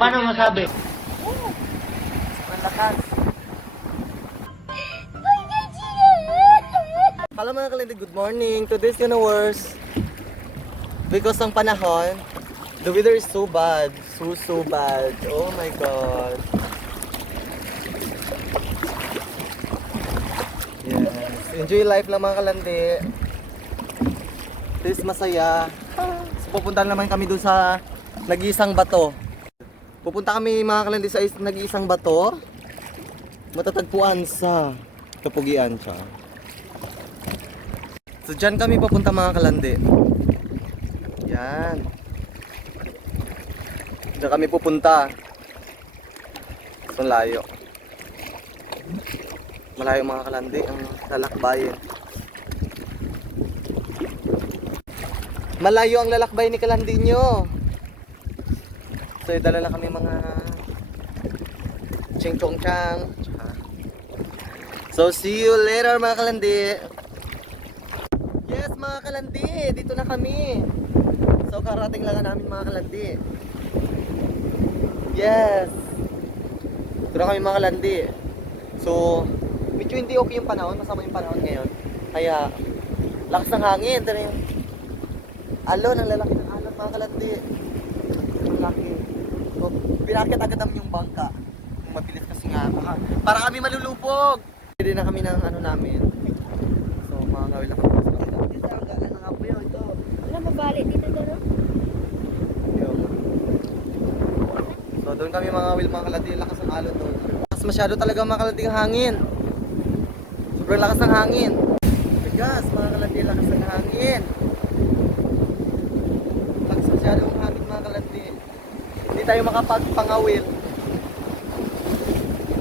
Paano masabi? Sobrang lakas. Hello mga kalindi, good morning. Today's gonna worse. Because ng panahon, the weather is so bad. So bad. Oh my God. Yes. Enjoy life lang mga kalandi. This masaya. So pupunta naman kami doon sa nag-iisang bato. Pupunta kami mga kalandi sa nag-iisang bato. Matatagpuan sa Kapugian siya. So dyan kami papunta mga kalandi. Yan. Diyan kami pupunta. So layo. Malayo mga kalandi ang lalakbayin. Malayo ang lalakbay ni kalandi nyo. So dala lang kami mga ching chong chang. So see you later mga kalandi. Yes mga kalandi, dito na kami. So karating lang namin mga kalandi. Yes. Dito na kami mga kalandi. So medyo hindi okay yung panahon, masama yung panahon ngayon. Kaya lakas ng hangin, ito na yung alon, ang lalaki ng alon mga kalandi. Ang laki. So pinakit agad namin yung bangka. Mabilis kasi nga, para kami malulupog. Pwede na kami ng ano namin. So mga ngawil na kami sa kanila. Dito ang gala ng apoy ito. Wala mabalik dito doon. So doon kami mga ngawil mga kalandi, lakas ng alon doon. Lakas masyado talaga mga kalandi ang hangin. Sobrang lakas ng hangin. Bigas mga kalandi, lakas ng hangin. Lakas masyado ang hangin mga kalandi. Hindi tayo makapagpangawil.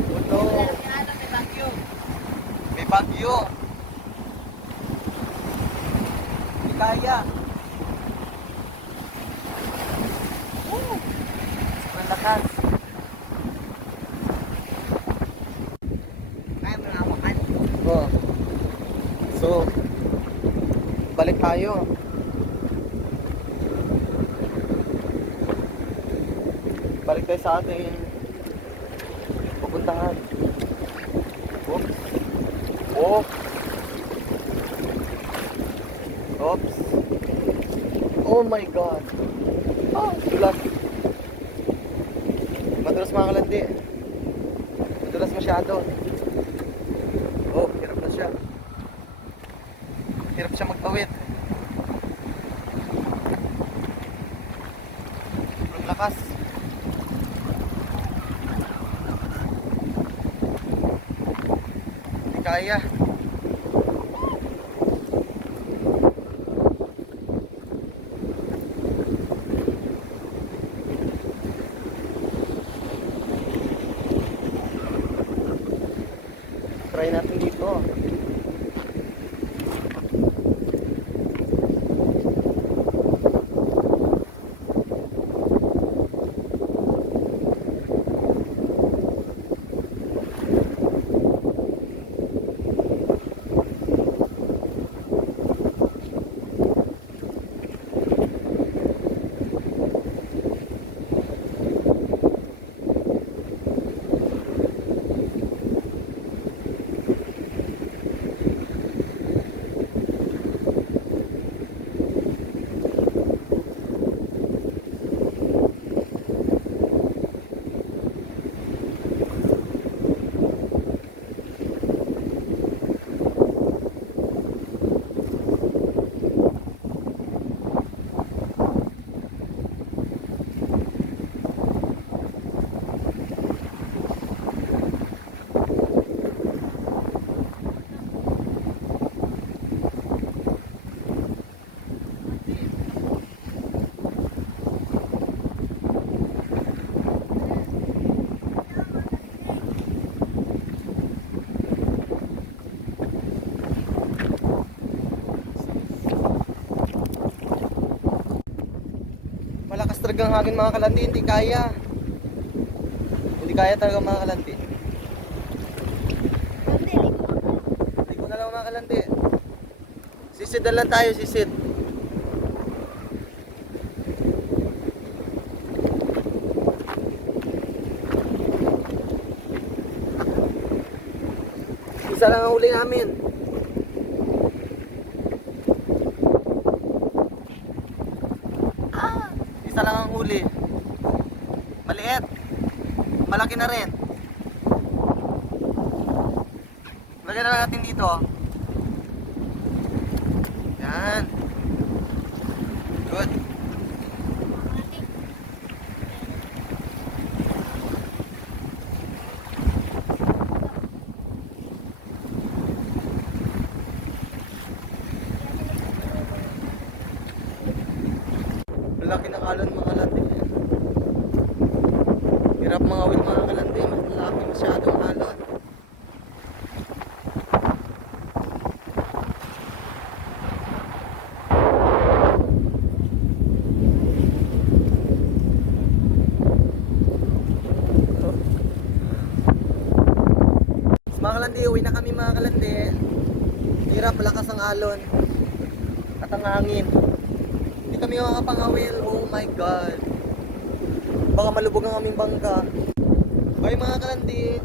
Oh no. May bagyo. Hindi kaya. Sobrang lakas. Kaya mo na makan. Oh. So, balik tayo. Balik tayo sa ating pupuntahan. Oops. Oh. Oops. Oh my God. Oh, sulat. Madulas mga kalandi. Madulas masyado. Oh, hirap na siya. Hirap siya magpawid. Ang lakas. Hindi kaya. Try natin dito. Malakas talaga ang hangin mga kalandi, hindi kaya. Hindi kaya talaga mga kalandi. Ligo na lang mga kalandi. Sisid na lang tayo, sisid. Isa lang ang huli namin. Isa lang ang huli. Maliit. Malaki na rin. Lagyan na lang natin dito. Yan. Good. Malaki ng alon mga kalandi. Hirap mga awit mga kalandi. Malaki masyadong alon. Mga kalandi, uwi na kami mga kalandi. Hirap, malakas ang alon at ang hangin. Hindi kami makakapangawil. Oh my God. Baka malubog ang aming bangka. Bye mga kalandi.